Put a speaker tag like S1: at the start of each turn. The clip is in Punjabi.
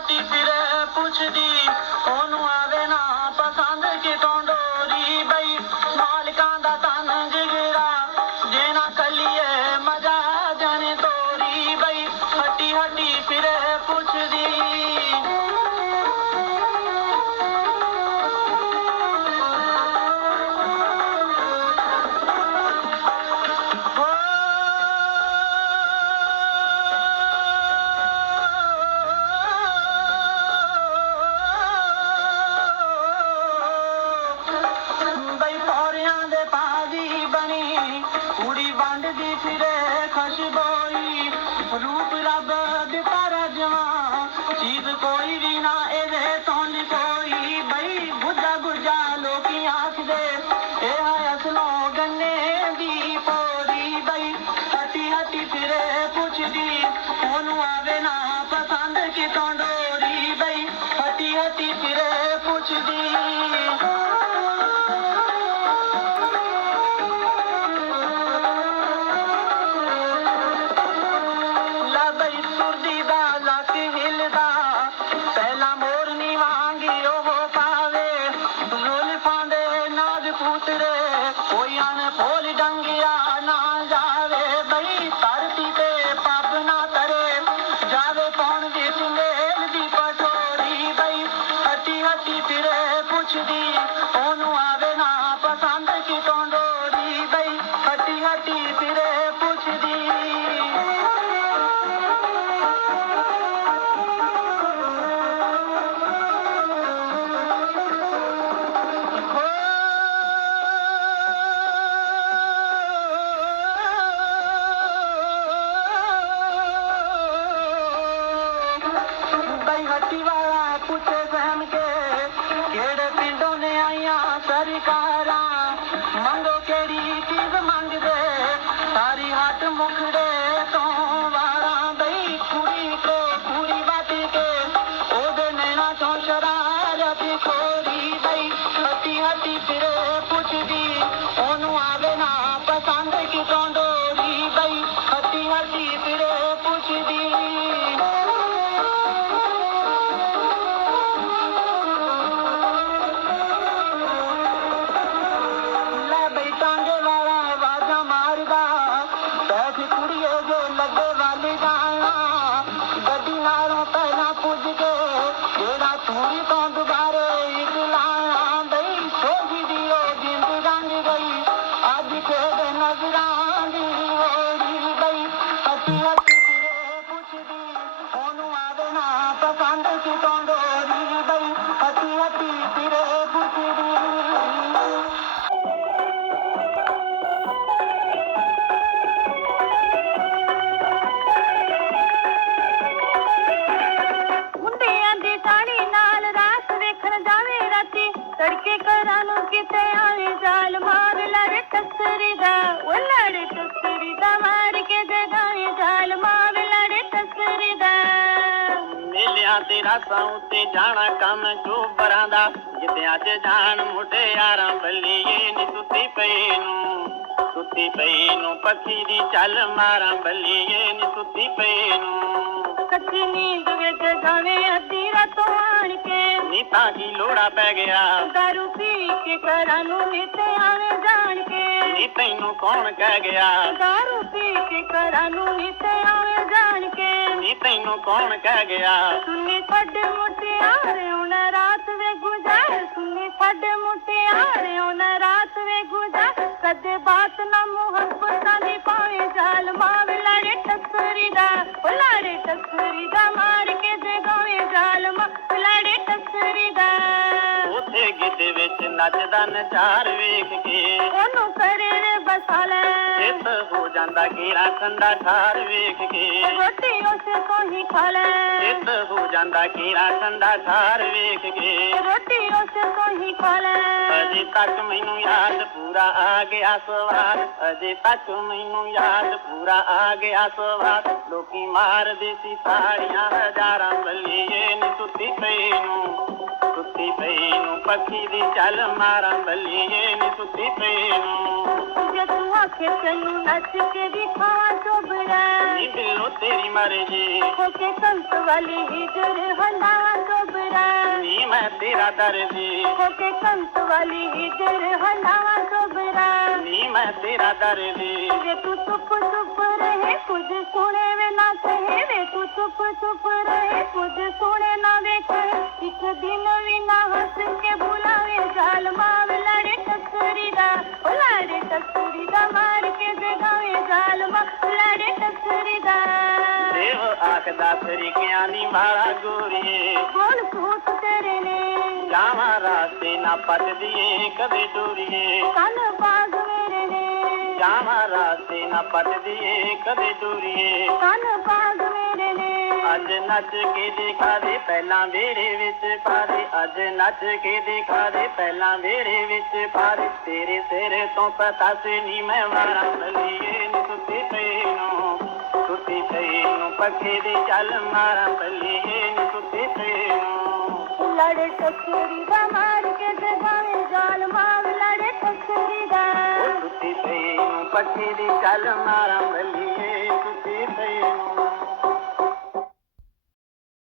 S1: ਹੱਟੀ ਫਿਰੇ ਪੁੱਛਦੀ ਕੁੜੀ ਫਿਰੇ ਖੁਸ਼ਬੋਈ, ਰੂਪ ਰੱਬ ਦਿੱਤਾ ਰਜਵਾ ਚੀਜ਼ ਕੋਈ ਵੀ ਨਾ ਇਹਦੇ ਤੋਂ ਲਿਖੋਈ। ਬਈ ਗੁੱਜਾ ਗੁੱਜਾ ਲੋਕੀ ਆਖਦੇ, ਇਹ ਹੈ ਅਸਲੋਂ ਗੰਨੇ ਦੀ ਪੋਰੀ ਬਈ ਹੱਟੀ ਹੱਟੀ ਫਿਰੇ ਪੁੱਛਦੀ, ਉਹਨੂੰ ਆਵੇ ਨਾ ਪਸੰਦ ਕਿਤੋਂ ਡੋਰੀ। ਬਈ ਹੱਟੀ ਹੱਟੀ ਫਿਰੇ ਪੁੱਛਦੀ। ਬਈ ਹੱਟੀ ਵਾਲਾ ਪੁੱਛੇ ਸਹਿਮ ਕੇ। ਕਿਹੜੇ ਪਿੰਡੋਂ ਨੇ ਆਈਆਂ ਸਰਕਾਰਾਂ? ਮੰਗੋ ਕਿਹੜੀ ਚੀਜ਼ ਮੰਗਦੇ? ਸਾਰੀ ਹੱਟ ਮੁਖੜੇ ਮੇਲਿਆਂ ਤੇ ਰਾਸਾਂ ਉੱਤੇ ਜਾਣਾ ਕੰਮ ਚੋਬਰਾਂ ਦਾ ਜਿੱਤੇ ਅੱਜ ਜਾਣ ਮੁਟਿਆਰਾਂ ਬੱਲੀਏ ਨੀ ਸੁੱਤੀ ਪਈ ਨੂੰ ਸੁੱਤੀ ਪਈ ਨੂੰ ਪੱਖੀ ਦੀ ਚੱਲ ਮਾਰਾਂ ਬੱਲੀਏ ਨੀ ਸੁੱਤੀ ਪਈ ਨੂੰ
S2: ਕੱਚੀ ਨੀਂਦ ਵਿੱਚ ਜਾਵੇ ਅੱਧੀ ਰਾਤੋਂ ਆਣ ਕੇ
S1: ਨੀ ਤਾਂ ਕੀ ਲੋੜਾ ਪੈ ਗਿਆ
S2: ਦਾਰੂ ਪੀ ਕੇ ਘਰਾਂ ਨੂੰ ਨਿਤੇ ਆਵੇ ਜਾਣ ਕੇ
S1: ਨੀ ਤੈਨੂੰ ਕੌਣ ਕਹਿ ਗਿਆ
S2: ਦਾਰੂ ਪੀ ਕੇ ਘਰਾਂ ਨੂੰ ਨਿਤੇ ਆਵੇ ਜਾਣ ਕੇ
S1: ਨੀ ਤੈਨੂੰ ਕੌਣ ਕਹਿ ਗਿਆ
S2: ਸੁਣੀ ਸਾਡੇ ਮੁਟਿਆਰੇ ਉਹਨਾਂ ਰਾਤ ਵੇ ਗੁਜ਼ਾਰ ਸੁਣੀ ਸਾਡੇ ਮੁਟਿਆਰੇ ਉਹਨਾਂ ਰਾਤ ਵੇ ਗੁਜ਼ਾਰ ਕਦੇ ਬਾਤ ਨਾ ਮੁਹੱਬਤਾਂ ਦੀ ਪਾਵੇ ਜਾਲ ਮਾਵੇ ਲੜੇ ਟੱਕਰੀ ਦਾ ਉਹ ਲੜੇ ਟੱਕਰੀ ਦਾ ਮਾਰ ਕੇ ਜਗਾਵੇ ਜਾਲ ਮਾ ਲੜੇ ਟੱਕਰੀ ਦਾ
S1: ਉੱਥੇ ਗਿੱਧੇ ਵਿੱਚ ਨੱਚਦਾ ਨਚਾਰ ਵੇਖ ਕੇ
S2: ਉਹਨੂੰ ਕਰੇ ਬਸਾ ਲੈ
S1: ਚਿੱਤ ਹੋ ਜਾਂਦਾ ਕੀੜਾ ਠੰਡਾ ਠਾਰ ਵੇਖ ਕੇ।
S2: ਰੋਟੀ ਉਸੇ ਤੋਂ ਹੀ ਖਾ ਲੈ
S1: ਚਿੱਤ ਹੋ ਜਾਂਦਾ ਕੀੜਾ ਠੰਡਾ ਠਾਰ ਵੇਖ ਕੇ।
S2: ਰੋਟੀ ਉਸੇ ਤੋਂ ਹੀ ਖਾ ਲੈ
S1: ਅਜੇ ਤੱਕ ਮੈਨੂੰ ਯਾਦ ਪੂਰਾ ਆ ਗਿਆ ਸਵਾਦ ਅਜੇ ਤੱਕ ਮੈਨੂੰ ਯਾਦ ਪੂਰਾ ਆ ਗਿਆ ਸਵਾਦ ਲੋਕੀ ਮਾਰਦੇ ਸੀ ਸਾੜੀਆਂ ਹਜ਼ਾਰਾਂ ਬੱਲੀਏ ਨੀ ਸੁੱਤੀ ਪਈ ਨੂੰ। ਸੁੱਤੀ ਪਈ ਨੂੰ ਪੱਖੀ ਦੀ ਚੱਲ ਮਾਰਾਂ ਬੱਲੀਏ ਨੀ ਸੁੱਤੀ ਪਈ ਨੂੰ।
S2: تیری مرضی ہوتے سنت والی ہجر ہلا گبرا نی میں تیرا درزی ہوتے سنت والی ہجر ہلا گبرا نی میں تیرا درزی وے تو چپ چپ رہے کچھ سونے میں نہ کہے وے تو چپ چپ رہے کچھ سونے نہ
S3: وے ਆਖਦਾ ਫਰੀਕਿਆਂ ਨੀ ਵਾਲਾ ਗੋਰੀਏ
S2: ਬੋਲ ਸੂਤ ਤੇਰੇ ਨੇ।
S3: ਜਾਵਾਂ ਰਾਸਤੇ ਨਾ ਪਟਦੀਏ ਕਦੇ ਡੋਰੀਏ।
S2: ਕੰਨ ਬਾਗ ਮੇਰੇ ਨੇ।
S3: ਜਾਵਾਂ ਰਾਸਤੇ ਨਾ ਪਟਦੀਏ ਕਦੇ ਡੋਰੀਏ।
S2: ਕੰਨ ਬਾਗ ਮੇਰੇ ਨੇ।
S3: ਅੱਜ ਨੱਚ ਕੇ ਦਿਖਾ ਦੇ ਪਹਿਲਾਂ ਵੇੜੇ ਵਿੱਚ ਪਾਰੇ। ਅੱਜ ਨੱਚ ਕੇ ਦਿਖਾ ਦੇ ਪਹਿਲਾਂ ਵੇੜੇ ਵਿੱਚ ਪਾਰੇ। ਤੇਰੇ ਸਿਰ ਤੋਂ ਪਤਾ ਸੀ ਨੀ ਮੈਂ ਮਾਰਾਂ ਬਲੀਏ ਨੀ ਸੁੱਤੀ ਪਈ ਨੂੰ। સુખી થઈનું
S2: પખેરી ચાલ મારા ભલે એનું સુખી થઈનું લડે કચોરી માર કે
S3: ગામે જાલ માવ લડે કચોરી દા સુખી થઈનું પખેરી ચાલ મારા ભલે